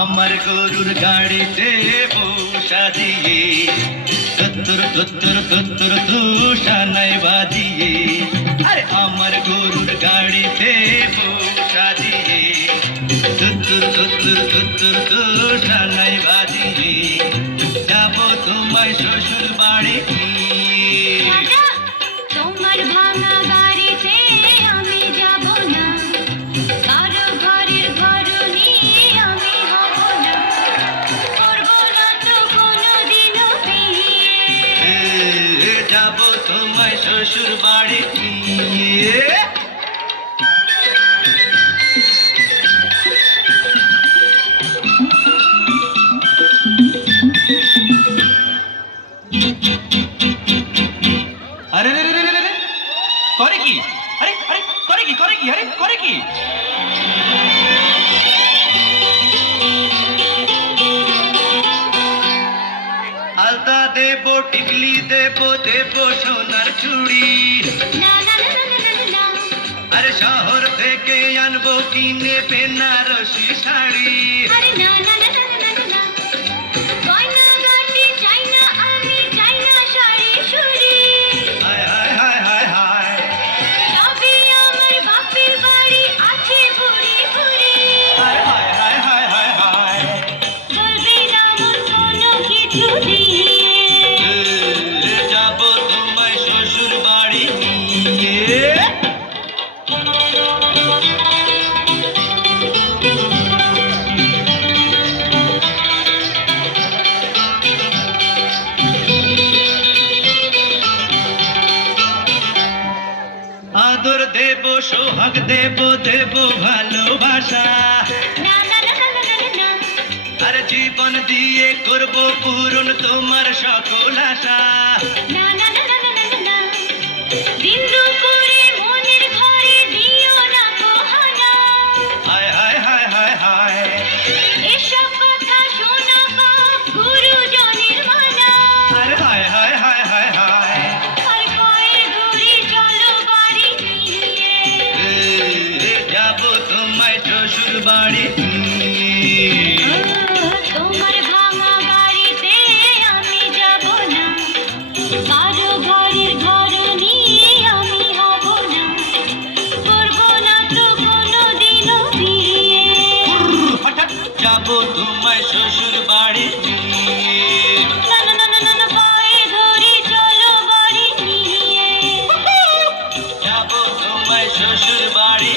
আমার গরুর গাড়িতে বসা দিয়ে তুত্তুর তুত্তুর তুত্তুর তুষা নাই বাজিয়ে, আরে আমার গরুর গাড়িতে বসা দিয়ে তুত্তুর তুত্তুর তুত্তুর তুষা নাই বাজিয়ে যাব তোমায় শ্বশুর বাড়ি নিয়ে। তোমার ভাঙা গাড়িতে আমি যাব না, কারো ঘরের ঘরনি আমি হব না, করব না তো কোনোদিনও বিয়ে। যাব তোমায় শ্বশুর বাড়ি নিয়ে। আরে রে রে রে রে রে, করে কি? আরে আরে করে কি? করে কি? আরে করে কি? আলতা দেব, টিকলি দেব, দেব সোনার চুড়ি। না না না না না না না, আরে শহর থেকে আনবো কিনে বেনারসি শাড়ি। আরে না না না না না না না, গয়না গাটি চাই না আমি, চাই না শাড়ি চুড়ি। হায় হায় হায় হায় হায়, তবে আমার বাপের বাড়ি আছে ভুরি ভুরি, হায় হায় হায় হায় হায় হায়। বলবি না মন কোনো কিছু দিয়ে। যাব তোমায় শ্বশুর বাড়ি নিয়ে। আদর দেব, সোহাগ দেব, দেব ভালোবাসা। না না না না না না না, আর জীবন দিয়ে করব পূরণ তোমার সকল আশা। না না না না না না না, বিন্দু করে মনের ঘরে দিও না কোহানা। হায় হায় হায় হায় হায়, এসব কথা শোনা বাপ গুরুজনের মানা। আরে হায় হায় হায় হায় হায়। আর পায়ে ধরে চলো বাড়ি নিয়ে। যাব তোমায় শ্বশুর বাড়ি নিয়ে। তোমার ভাঙা গাড়িতে আমি যাব না, কারো ঘরের ঘরনি আমি হব না, করব না তো কোনোদিনও বিয়ে। হঠাৎ যাব তোমায় শ্বশুর বাড়ি নিয়ে। না না না না না না, পায়ে ধরে চলো বাড়ি নিয়ে। যাব তোমায় শ্বশুর বাড়ি